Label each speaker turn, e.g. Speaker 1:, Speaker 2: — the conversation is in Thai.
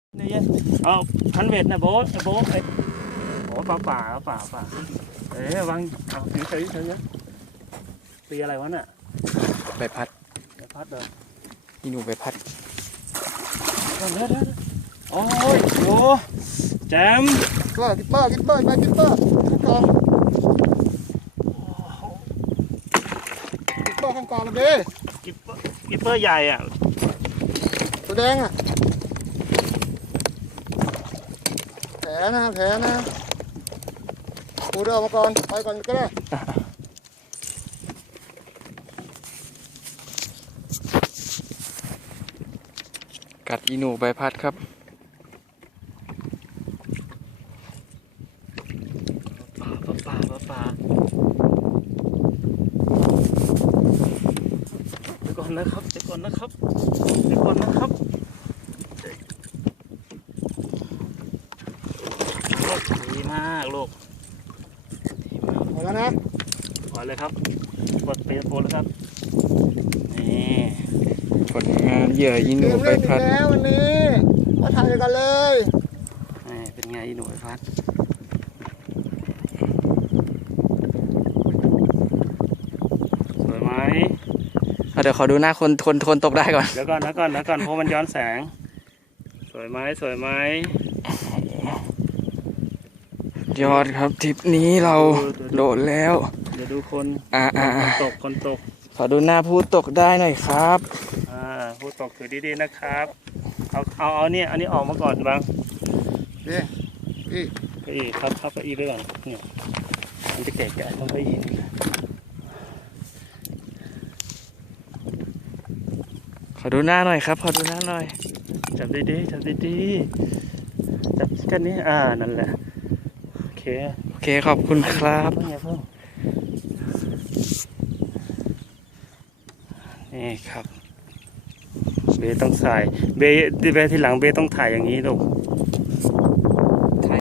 Speaker 1: นี่เอาพันเวทนะโบ๊ทโบ๊ทไอ้โอ้ป่าเอ๊ะวางเอาถือนะตีอะไรวะน่ะ
Speaker 2: ใบพัด
Speaker 1: ใบพัดเด้อ
Speaker 2: นี่หนูใบพัด
Speaker 1: เด้อโอ้ยโอ้แจม
Speaker 3: กิปเปอร์มากิปเปอร์ข้างกองกิปเปอร์ข้างกองเลย
Speaker 1: กิปเปอร์ใหญ่อ่ะ
Speaker 3: ตัวแดงอ่ะแผลนะปูเรือมาก่อนไปก่อนก็ได้
Speaker 2: กัดอีหนูใบพัดครับ
Speaker 1: ป่าเดี๋ยวก่อนนะครับดีมากลูก
Speaker 3: หมดแล้วนะ
Speaker 1: ขอเลยครับกดไปโพลเลยครับนี่
Speaker 2: ผลงานเหยื่ออีหนูใบพัด
Speaker 3: แล้ววันนี้มาถ่ายกันเลย
Speaker 1: เป็นไงอีหนูใบพัดสวยไหม
Speaker 2: เดี๋ยวขอดูหน้าคนตกได้ก่อน
Speaker 1: เดี๋ยวก่อนเพราะมันย้อนแสงสวยไหม
Speaker 2: ยอดครับทริปนี้เราโดดแล้ว
Speaker 1: เดี๋ยวดูคนตก
Speaker 2: ขอดูหน้าผู้ตกได้หน่อยครับ
Speaker 1: ผู้ตกถือดีๆนะครับเอาเนี่ยอันนี้ออกมาก่อนบ้าง
Speaker 3: นี่
Speaker 1: ครับเก้าอี้ไปก่อนเนี่ยมันจะแก่ๆต้องเก้าอี้
Speaker 2: ขอดูหน้าหน่อยครับ
Speaker 1: จับดีๆจับกันนี้นั่นแหละโอเค
Speaker 2: ขอบคุณครับ
Speaker 1: นี่ครับเบต้องใส่เบที่หลังเบต้องถ่ายอย่างนี้ลูก